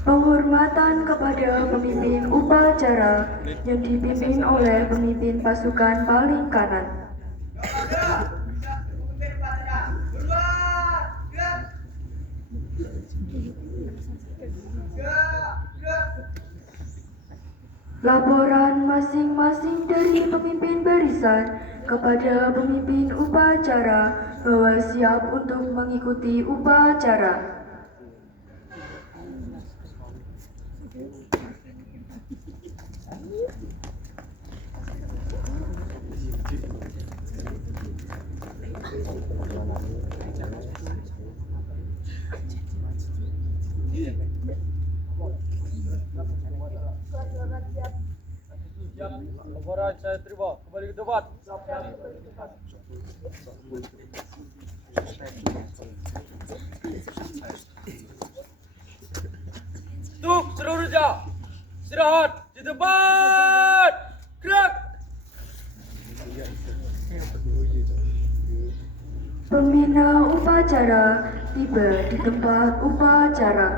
Penghormatan kepada pemimpin upacara yang dipimpin oleh pemimpin pasukan paling kanan. Laporan masing-masing dari pemimpin barisan kepada pemimpin upacara bahwa siap untuk mengikuti upacara. Laporan saya terima. Kembali ke tempat. Untuk seluruhnya, istirahat di tempat. Gerak. Pembina upacara tiba di tempat upacara.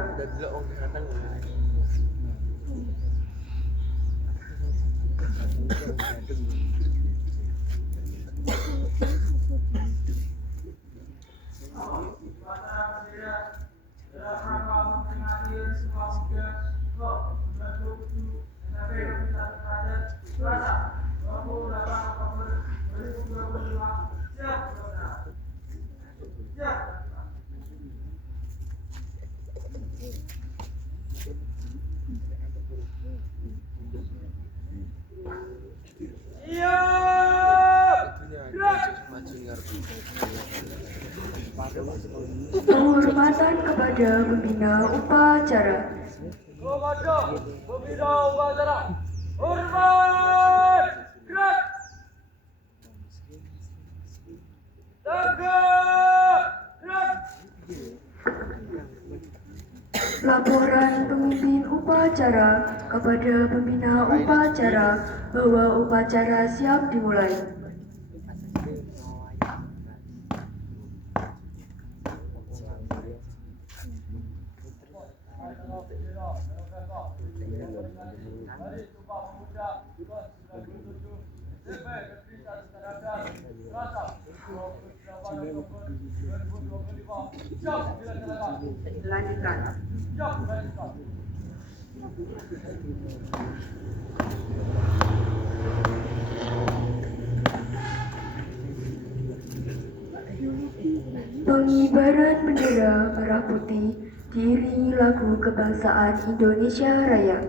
Penghormatan kepada pembina upacara. Kepada pembina upacara, hormat. Gerak. Tegak. Gerak. Laporan pemimpin upacara kepada pembina upacara bahwa upacara siap dimulai. Lanjutkan. Pengibaran bendera merah putih diiringi lagu kebangsaan Indonesia Raya.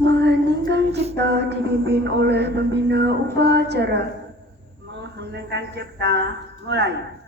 Mengheningkan cipta dipimpin oleh pembina upacara. Mengheningkan cipta mulai.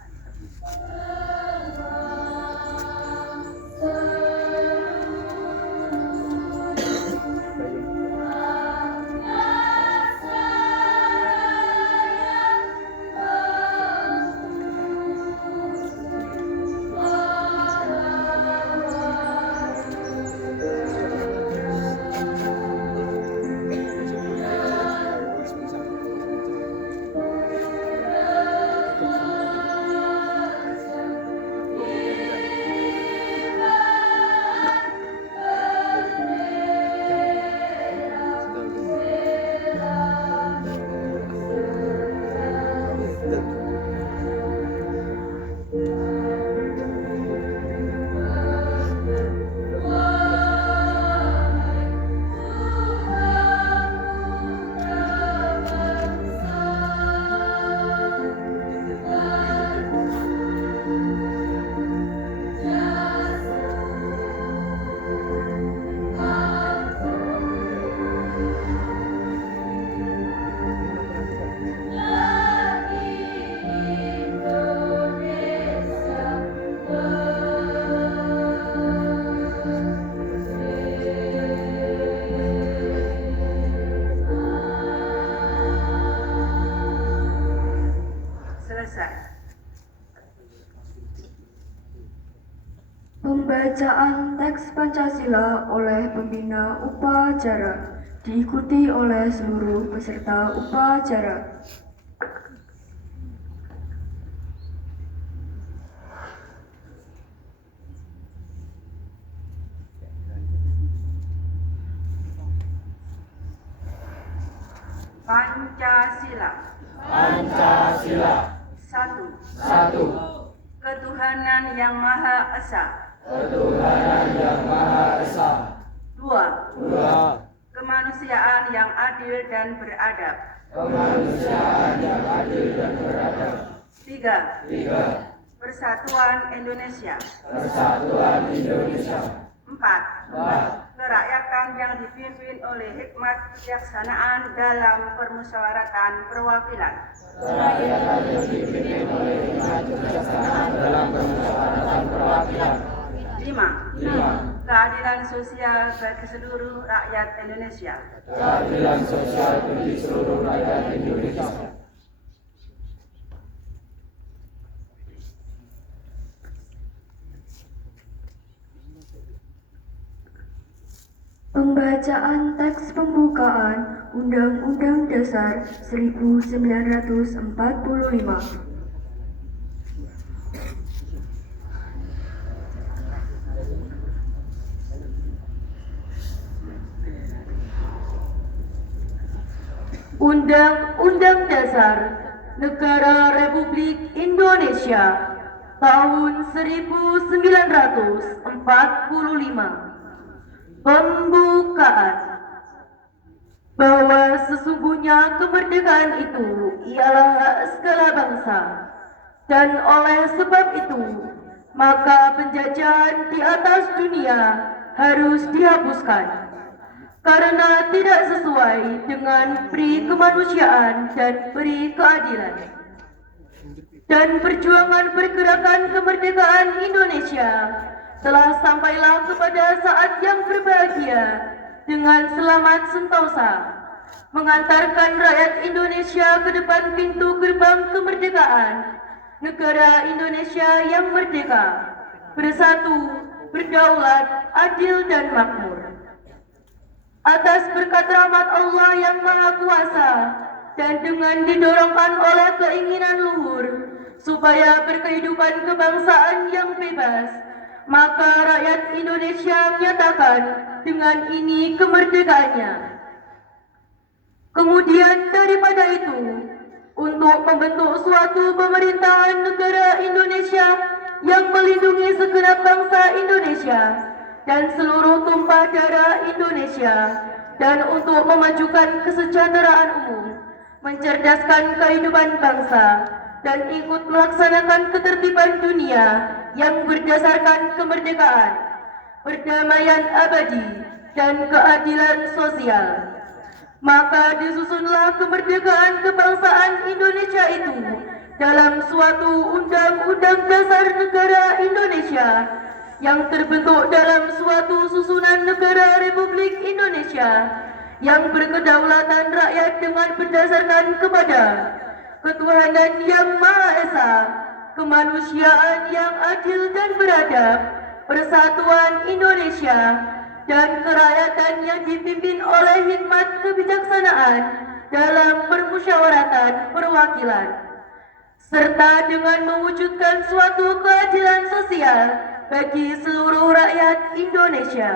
Pembacaan teks Pancasila oleh pembina upacara diikuti oleh seluruh peserta upacara. Pancasila. Pancasila. Satu. Ketuhanan yang Maha Esa. Ketuhanan yang Maha Esa. Dua. Kemanusiaan yang adil dan beradab. Kemanusiaan yang adil dan beradab. Tiga. Persatuan Indonesia. Persatuan Indonesia. Empat. Kerakyatan yang dipimpin oleh hikmat kebijaksanaan dalam permusyawaratan perwakilan. Kerakyatan yang dipimpin oleh hikmat kebijaksanaan dalam permusyawaratan perwakilan. Lima. keadilan sosial bagi seluruh rakyat Indonesia. Keadilan sosial bagi seluruh rakyat Indonesia. Pembacaan teks pembukaan Undang-Undang Dasar 1945. Undang-Undang Dasar Negara Republik Indonesia tahun 1945. Pembukaan. Bahwa sesungguhnya kemerdekaan itu ialah hak segala bangsa, dan oleh sebab itu maka penjajahan di atas dunia harus dihapuskan karena tidak sesuai dengan peri kemanusiaan dan peri keadilan. Dan perjuangan pergerakan kemerdekaan Indonesia telah sampailah kepada saat yang berbahagia dengan selamat sentosa, mengantarkan rakyat Indonesia ke depan pintu gerbang kemerdekaan negara Indonesia yang merdeka, bersatu, berdaulat, adil dan makmur. Atas berkat rahmat Allah yang Maha Kuasa dan dengan didorongkan oleh keinginan luhur supaya berkehidupan kebangsaan yang bebas, maka rakyat Indonesia menyatakan dengan ini kemerdekaannya. Kemudian daripada itu, untuk membentuk suatu pemerintahan negara Indonesia yang melindungi segenap bangsa Indonesia dan seluruh tumpah darah Indonesia, dan untuk memajukan kesejahteraan umum, mencerdaskan kehidupan bangsa, dan ikut melaksanakan ketertiban dunia yang berdasarkan kemerdekaan, perdamaian abadi, dan keadilan sosial. Maka disusunlah kemerdekaan kebangsaan Indonesia itu dalam suatu Undang-Undang Dasar Negara Indonesia yang terbentuk dalam suatu susunan negara Republik Indonesia yang berkedaulatan rakyat dengan berdasarkan kepada ketuhanan yang Maha Esa, kemanusiaan yang adil dan beradab, persatuan Indonesia, dan kerakyatan yang dipimpin oleh hikmat kebijaksanaan dalam permusyawaratan perwakilan, serta dengan mewujudkan suatu keadilan sosial bagi seluruh rakyat Indonesia.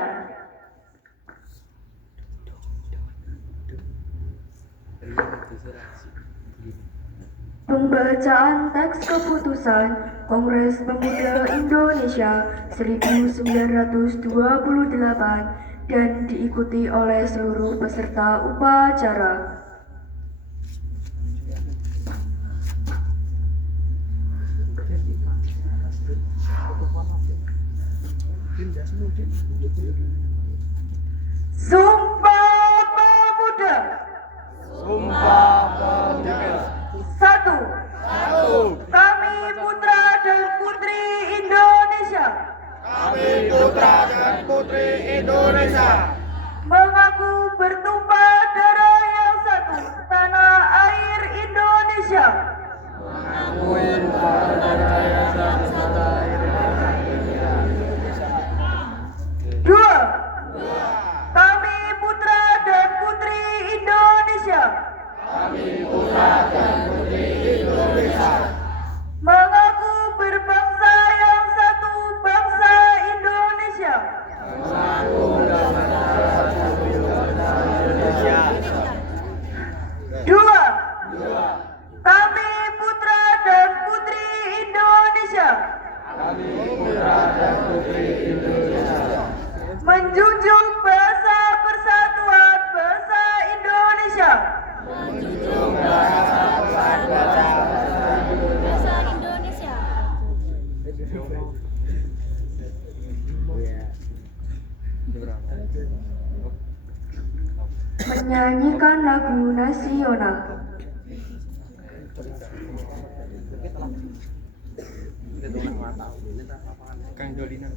Pembacaan teks keputusan Kongres Pemuda Indonesia 1928 dan diikuti oleh seluruh peserta upacara. Sumpah Pemuda. Sumpah Pemuda. 1. Kami putra dan putri Indonesia. Kami putra dan putri Indonesia. Mengaku bertumpah darah yang satu, tanah air Indonesia. Mengakui darah yang satu, tanah air Indonesia. 2. Kami putra dan putri Indonesia. Kami putra dan putri Indonesia. Mengaku berbangsa yang satu, bangsa Indonesia. Mengaku berbangsa satu, bangsa Indonesia. 2. Kami putra dan putri Indonesia. Kami putra dan putri Indonesia. Menjunjung bahasa persatuan bangsa Indonesia. Menjunjung bahasa persatuan bangsa Indonesia. Menyanyikan lagu nasional. Kang Dolina.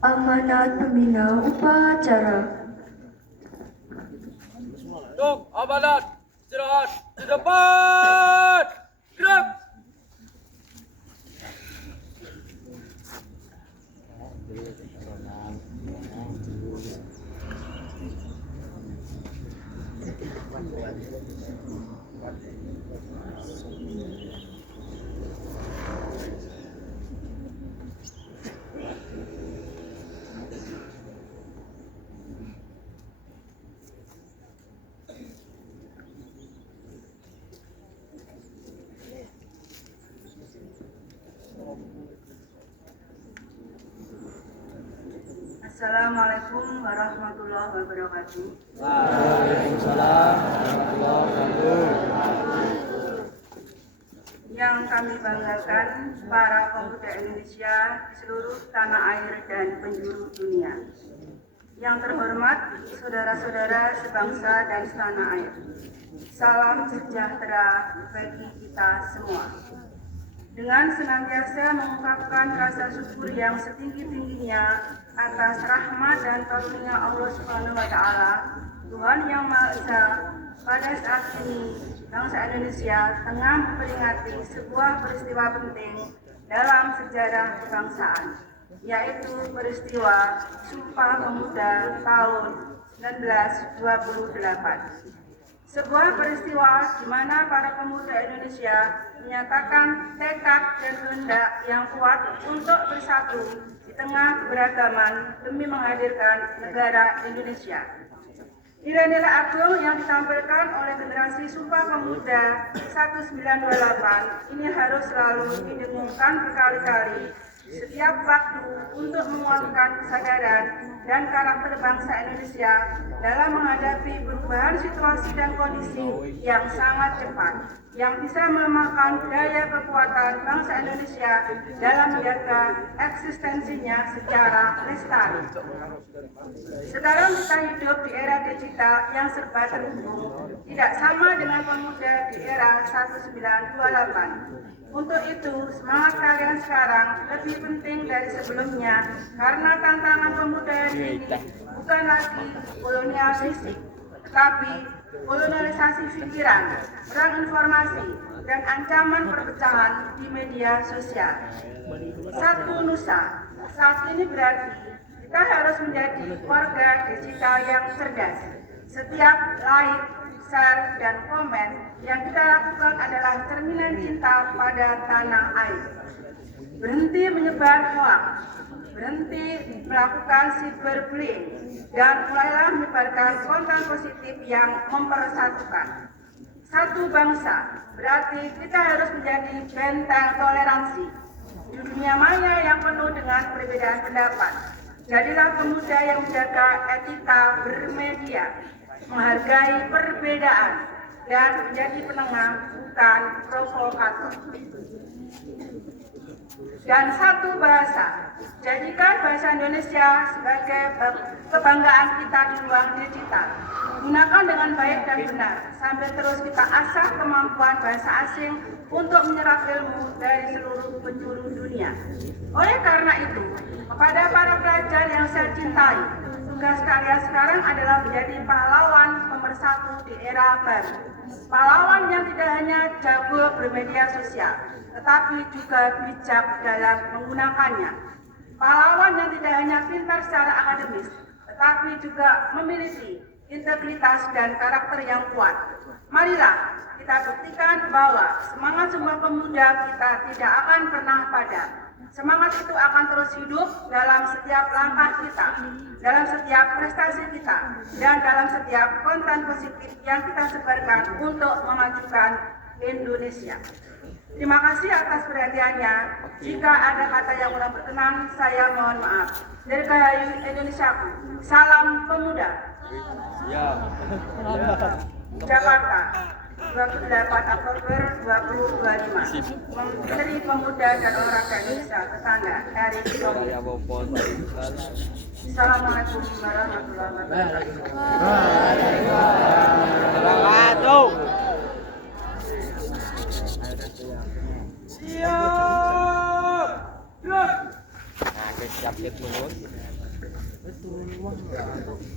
Amanat Pembina Upacara. Untuk amanat istirahat di depan. Gerak. Assalamualaikum warahmatullahi wabarakatuh. Waalaikumsalam warahmatullahi wabarakatuh. Yang kami banggakan para pemuda Indonesia di seluruh tanah air dan penjuru dunia. Yang terhormat saudara-saudara sebangsa dan setanah air. Salam sejahtera bagi kita semua. Dengan senantiasa mengungkapkan rasa syukur yang setinggi-tingginya atas rahmat dan karunia Allah Subhanahu wa Ta'ala, Tuhan Yang Maha Esa, pada saat ini bangsa Indonesia tengah memperingati sebuah peristiwa penting dalam sejarah kebangsaan, yaitu peristiwa Sumpah Pemuda tahun 1928. Sebuah peristiwa di mana para pemuda Indonesia menyatakan tekad dan kehendak yang kuat untuk bersatu di tengah keberagaman demi menghadirkan negara Indonesia. Nilai-nilai agung yang ditampilkan oleh generasi Sumpah Pemuda 1928 ini harus selalu didengungkan berkali-kali setiap waktu untuk menguatkan kesadaran dan karakter bangsa Indonesia dalam menghadapi perubahan situasi dan kondisi yang sangat cepat, yang bisa memakan daya kekuatan bangsa Indonesia dalam menjaga eksistensinya secara lestari. Sekarang kita hidup di era digital yang serba terhubung, tidak sama dengan pemuda di era 1928. Untuk itu, semangat kalian sekarang lebih penting dari sebelumnya karena tantangan pemuda ini bukan lagi kolonialisasi, tetapi kolonialisasi pikiran, perang informasi, dan ancaman perpecahan di media sosial. Satu Nusa, saat ini berarti di Kita harus menjadi warga digital yang cerdas. Setiap like, share, dan komen yang kita lakukan adalah cerminan cinta pada tanah air. Berhenti menyebar hoax, berhenti melakukan cyberbullying, dan mulailah menyebarkan konten positif yang mempersatukan. Satu bangsa, berarti kita harus menjadi benteng toleransi di dunia maya yang penuh dengan perbedaan pendapat. Jadilah pemuda yang menjaga etika bermedia, menghargai perbedaan, dan menjadi penengah, bukan provokator. Dan satu bahasa, jadikan bahasa Indonesia sebagai kebanggaan kita di ruang digital. Gunakan dengan baik dan benar, sambil terus kita asah kemampuan bahasa asing untuk menyerap ilmu dari seluruh penjuru dunia. Oleh karena itu, kepada para pelajar yang saya cintai, tugas kalian sekarang adalah menjadi pahlawan pemersatu di era baru. Pahlawan yang tidak hanya jago bermedia sosial, tetapi juga bijak dalam menggunakannya. Pahlawan yang tidak hanya pintar secara akademis, tetapi juga memiliki integritas dan karakter yang kuat. Marilah kita buktikan bahwa semangat Sumpah Pemuda kita tidak akan pernah padam. Semangat itu akan terus hidup dalam setiap langkah kita, dalam setiap prestasi kita, dan dalam setiap konten positif yang kita sebarkan untuk memajukan Indonesia. Terima kasih atas perhatiannya. Jika ada kata yang kurang berkenan, saya mohon maaf. Dirgahayu Indonesiaku. Salam Pemuda. Jakarta, 28 Oktober 2025. Menteri Pemuda dan Olahraga Indonesia, Tetangga, Erick Thohir. Assalamualaikum warahmatullahi wabarakatuh.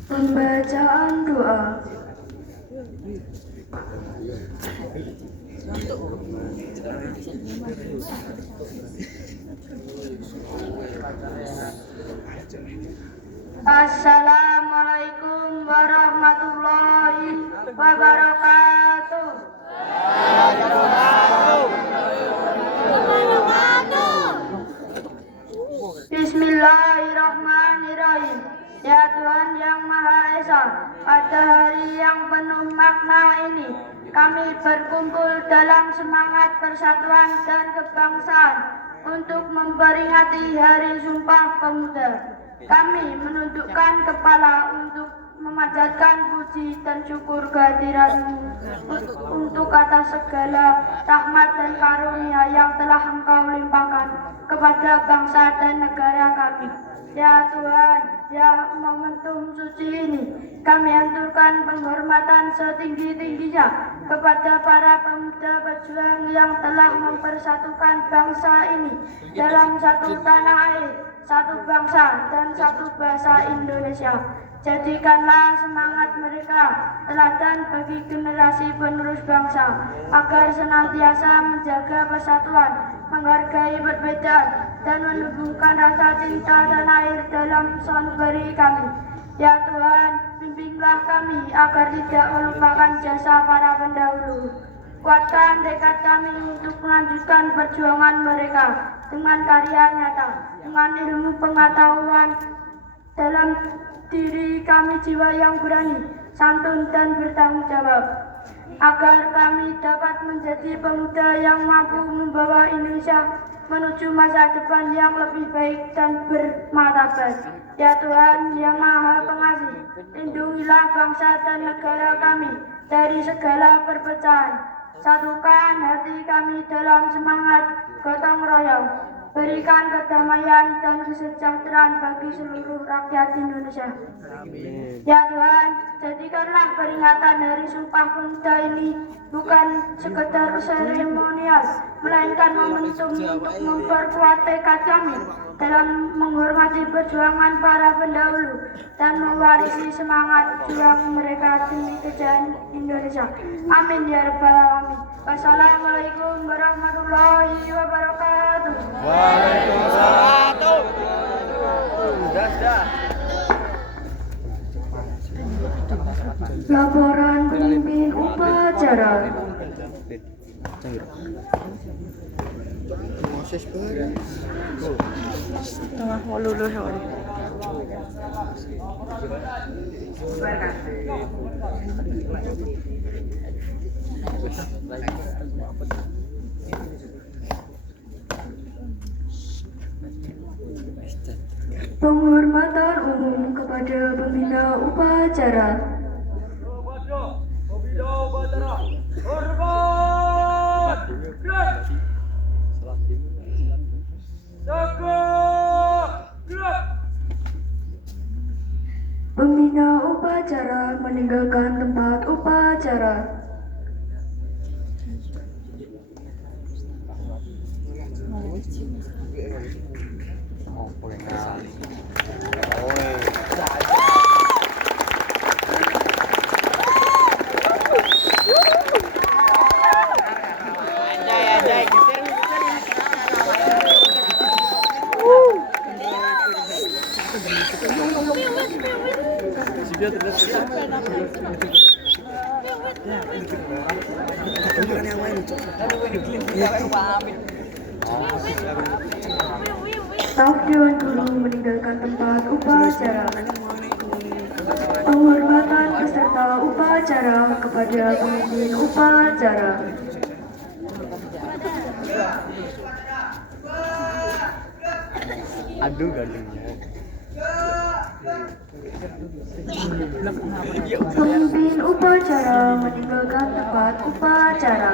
Pembacaan doa. Assalamualaikum warahmatullahi wabarakatuh. Bismillahirrahmanirrahim. Ya Tuhan yang Maha Esa, pada hari yang penuh makna ini, kami berkumpul dalam semangat persatuan dan kebangsaan untuk memperingati Hari Sumpah Pemuda. Kami menundukkan kepala untuk memanjatkan puji dan syukur kehadiran-Mu untuk atas segala rahmat dan karunia yang telah Engkau limpahkan kepada bangsa dan negara kami. Ya Tuhan, ya momentum suci ini, kami haturkan penghormatan setinggi-tingginya kepada para pemuda pejuang yang telah mempersatukan bangsa ini dalam satu tanah air, satu bangsa, dan satu bahasa Indonesia. Jadikanlah semangat mereka teladan bagi generasi penerus bangsa, agar senantiasa menjaga persatuan, menghargai perbedaan, dan menumbuhkan rasa cinta tanah air dalam sanubari kami. Ya Tuhan, bimbinglah kami agar tidak melupakan jasa para pendahulu. Kuatkan tekad kami untuk melanjutkan perjuangan mereka dengan karya nyata, dengan ilmu pengetahuan dalam diri kami, jiwa yang berani, santun, dan bertanggung jawab, agar kami dapat menjadi pemuda yang mampu membawa Indonesia menuju masa depan yang lebih baik dan bermartabat. Ya Tuhan yang Maha Pengasih, lindungilah bangsa dan negara kami dari segala perpecahan. Satukan hati kami dalam semangat gotong royong. Berikan kedamaian dan kesejahteraan bagi seluruh rakyat Indonesia. Amin. Ya Tuhan, jadikanlah peringatan Hari Sumpah Pemuda ini bukan sekedar seremonial, melainkan momentum untuk memperkuat tekad kami dalam menghormati perjuangan para pendahulu dan mewarisi semangat juang mereka demi kejayaan Indonesia. Amin ya rabbal alamin. Wassalamualaikum warahmatullahi wabarakatuh. Waalaikumsalam. Laporan pemimpin upacara. Tengah mau lulus sorry. Silakan. Penghormatan umum kepada pembina upacara. Pembina upacara meninggalkan tempat upacara. Staf Dewan Guru meninggalkan tempat upacara. Penghormatan peserta upacara kepada pemimpin upacara. Aduh gaduhnya. Pemimpin upacara meninggalkan tempat upacara.